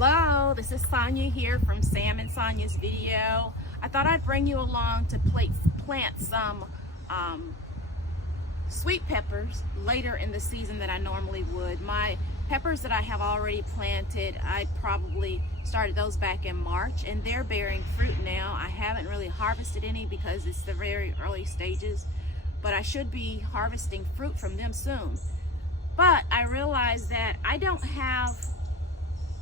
Hello, this is Sonia here from Sam and Sonia's video. I thought I'd bring you along to plant some sweet peppers later in the season than I normally would. My peppers that I have already planted, I probably started those back in March, and they're bearing fruit now. I haven't really harvested any because it's the very early stages, but I should be harvesting fruit from them soon. But I realized that I don't have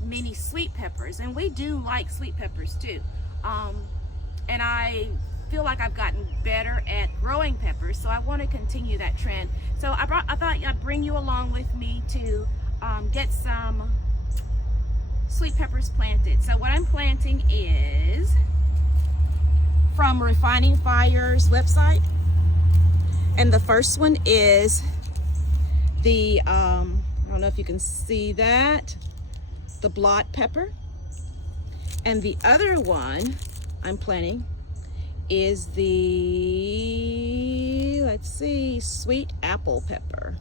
many sweet peppers, and we do like sweet peppers too. And I feel like I've gotten better at growing peppers, so I want to continue that trend. So I thought I'd bring you along with me to get some sweet peppers planted. So what I'm planting is from Refining Fire's website, and the first one is the I don't know if you can see that, the Blot pepper, and the other one I'm planting is the, let's see, sweet apple pepper.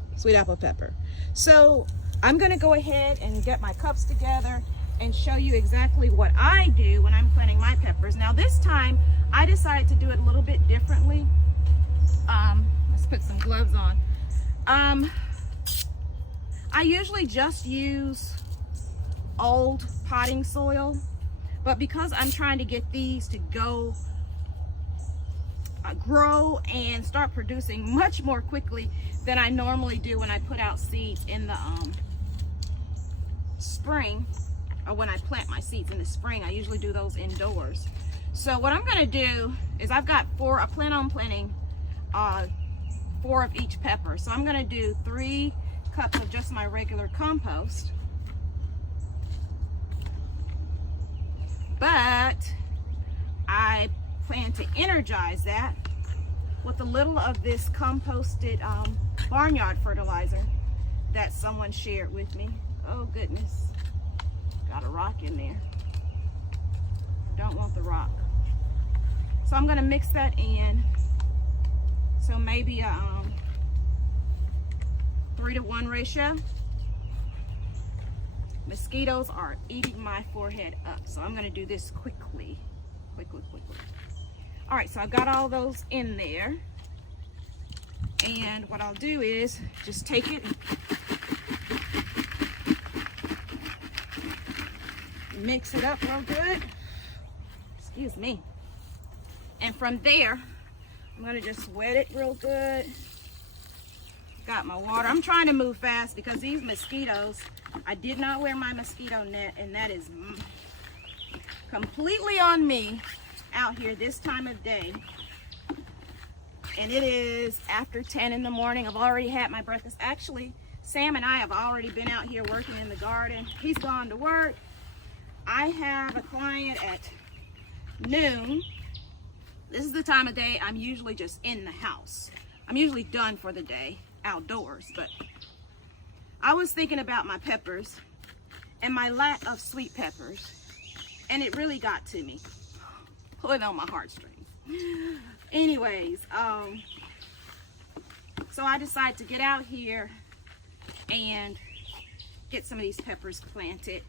So I'm gonna go ahead and get my cups together and show you exactly what I do when I'm planting my peppers. Now this time I decided to do it a little bit differently. Let's put some gloves on. I usually just use old potting soil, but because I'm trying to get these to go grow and start producing much more quickly than I normally do when I put out seeds in the spring, or when I plant my seeds in the spring. I usually do those indoors. So what I'm going to do is I plan on planting 4 of each pepper. So I'm going to do 3 cups of just my regular compost, but I plan to energize that with a little of this composted barnyard fertilizer that someone shared with me. Oh goodness, got a rock in there. Don't want the rock. So I'm going to mix that in. So maybe a 3-to-1 ratio. Mosquitoes are eating my forehead up, so I'm going to do this quickly. All right, so I've got all those in there, and what I'll do is just take it and mix it up real good. Excuse me. And from there, I'm going to just wet it real good. Got my water. I'm trying to move fast because these mosquitoes, I did not wear my mosquito net, and that is completely on me out here this time of day. And it is after 10 in the morning. I've already had my breakfast. Actually, Sam and I have already been out here working in the garden. He's gone to work. I have a client at noon. This is the time of day I'm usually just in the house. I'm usually done for the day outdoors, but I was thinking about my peppers and my lack of sweet peppers, and it really got to me, pulling on my heartstrings. Anyways, so I decided to get out here and get some of these peppers planted.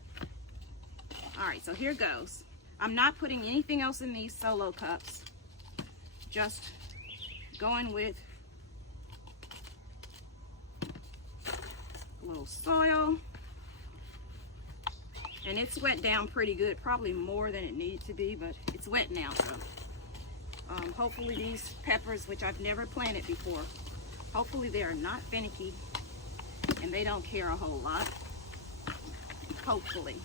All right, so here goes. I'm not putting anything else in these solo cups, just going with a little soil, and it's wet down pretty good, probably more than it needed to be, but it's wet now. So hopefully these peppers, which I've never planted before, hopefully they are not finicky and they don't care a whole lot, hopefully.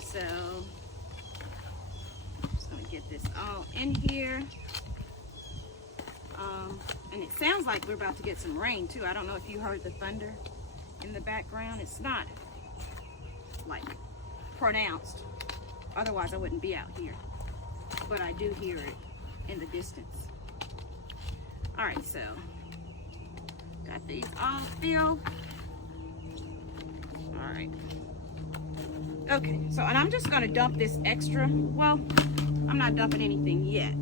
So I'm just gonna get this all in here. And it sounds like we're about to get some rain too. I don't know if you heard the thunder in the background. It's not like pronounced, otherwise I wouldn't be out here, but I do hear it in the distance. All right, so got these all filled. All right, okay, so and I'm just gonna dump this extra. Well, I'm not dumping anything yet.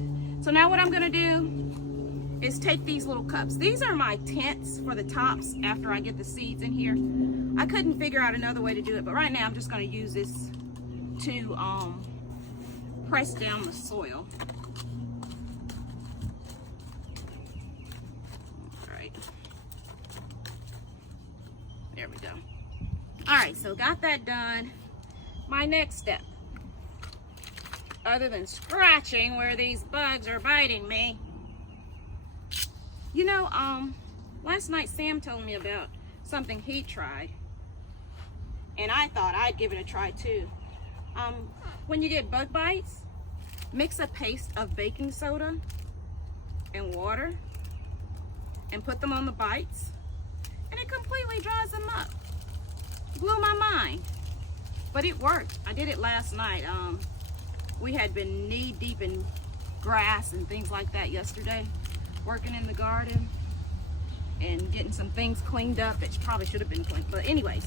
So now what I'm gonna do is take these little cups. These are my tents for the tops after I get the seeds in here. I couldn't figure out another way to do it, but right now I'm just going to use this to press down the soil. All right. There we go. All right, so got that done. My next step, other than scratching where these bugs are biting me, you know, last night Sam told me about something he tried, and I thought I'd give it a try too. When you get bug bites, mix a paste of baking soda and water and put them on the bites, and it completely dries them up. Blew my mind, but it worked. I did it last night. We had been knee deep in grass and things like that yesterday, working in the garden and getting some things cleaned up that probably should have been cleaned. But anyways,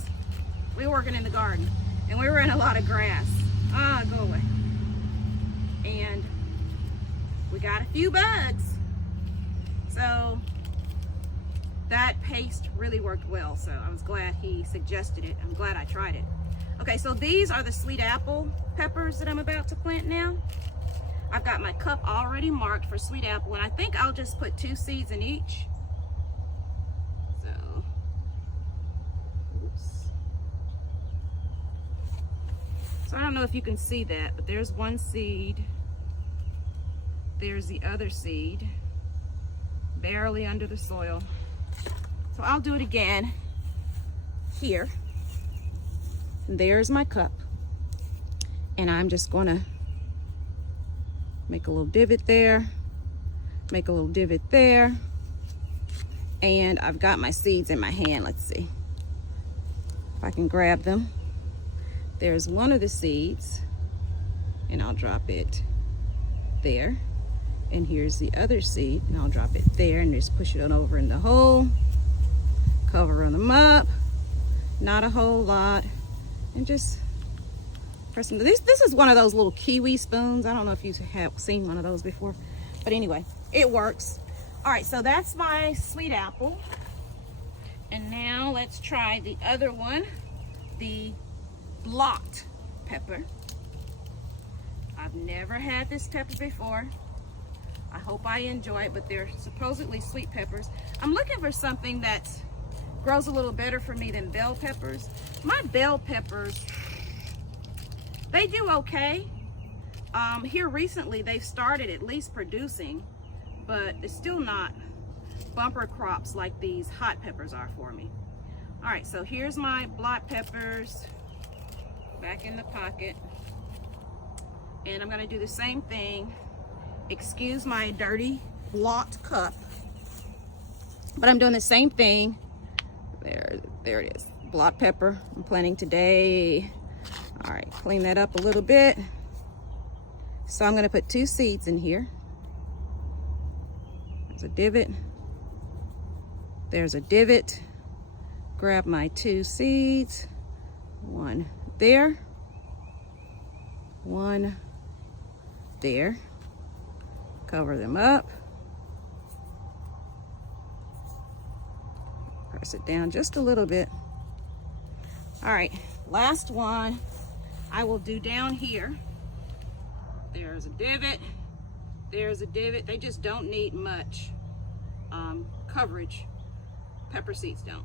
we were working in the garden and we were in a lot of grass. Go away. And we got a few bugs. So that paste really worked well. So I was glad he suggested it. I'm glad I tried it. Okay, so these are the sweet apple peppers that I'm about to plant now. I've got my cup already marked for sweet apple, and I think I'll just put 2 seeds in each. So, oops. So I don't know if you can see that, but there's 1 seed. There's the other seed, barely under the soil. So I'll do it again here. And there's my cup. And I'm just gonna make a little divot there, make a little divot there, and I've got my seeds in my hand. Let's see if I can grab them. There's one of the seeds, and I'll drop it there. And here's the other seed, and I'll drop it there, and just push it on over in the hole, cover them up, not a whole lot, and just press them. This is one of those little kiwi spoons. I don't know if you have seen one of those before, but anyway, it works. All right, so that's my sweet apple. And now let's try the other one, the Blot pepper. I've never had this pepper before. I hope I enjoy it, but they're supposedly sweet peppers. I'm looking for something that grows a little better for me than bell peppers. My bell peppers, they do okay. Here recently, they've started at least producing, but it's still not bumper crops like these hot peppers are for me. All right, so here's my Blot peppers back in the pocket. And I'm gonna do the same thing. Excuse my dirty Blot cup, but I'm doing the same thing. There it is, Blot pepper I'm planting today. All right, clean that up a little bit. So I'm gonna put 2 seeds in here. There's a divot. There's a divot. Grab my 2 seeds. 1 there. 1 there. Cover them up. Press it down just a little bit. All right, last one I will do down here. There's a divot. There's a divot. They just don't need much coverage. Pepper seeds don't.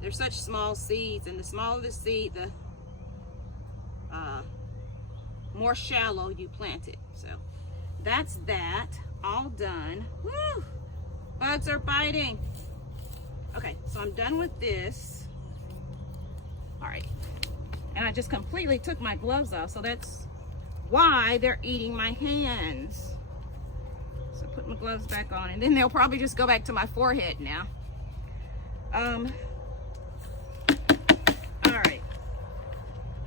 They're such small seeds, and the smaller the seed, the more shallow you plant it. So that's that, all done. Woo! Bugs are biting. Okay, so I'm done with this. All right, and I just completely took my gloves off, so that's why they're eating my hands. So put my gloves back on, and then they'll probably just go back to my forehead now. All right,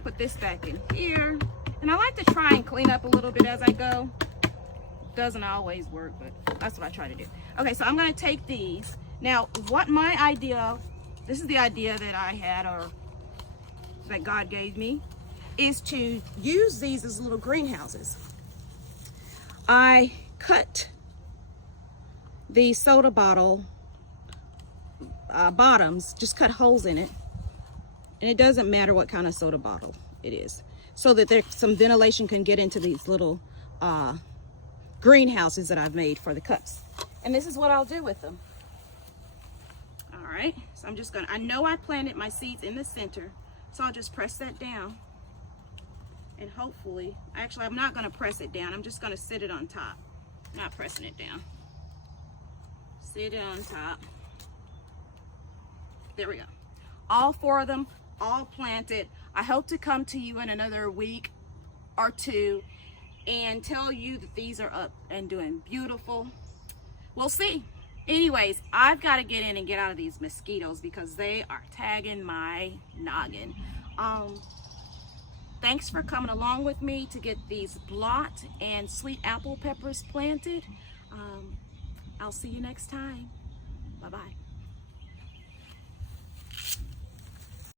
put this back in here. And I like to try and clean up a little bit as I go. Doesn't always work, but that's what I try to do. Okay, so I'm gonna take these. Now, what my idea, this is the idea that I had, or that God gave me, is to use these as little greenhouses. I cut the soda bottle bottoms, just cut holes in it. And it doesn't matter what kind of soda bottle it is, so that there some ventilation can get into these little greenhouses that I've made for the cups. And this is what I'll do with them. All right, so I'm just gonna, I know I planted my seeds in the center, so I'll just press that down. And hopefully, actually I'm not gonna press it down, I'm just gonna sit it on top. Not pressing it down. Sit it on top. There we go. All 4 of them, all planted. I hope to come to you in another week or 2 and tell you that these are up and doing beautiful. We'll see. Anyways, I've got to get in and get out of these mosquitoes because they are tagging my noggin. Thanks for coming along with me to get these Blot and sweet apple peppers planted. I'll see you next time. Bye-bye.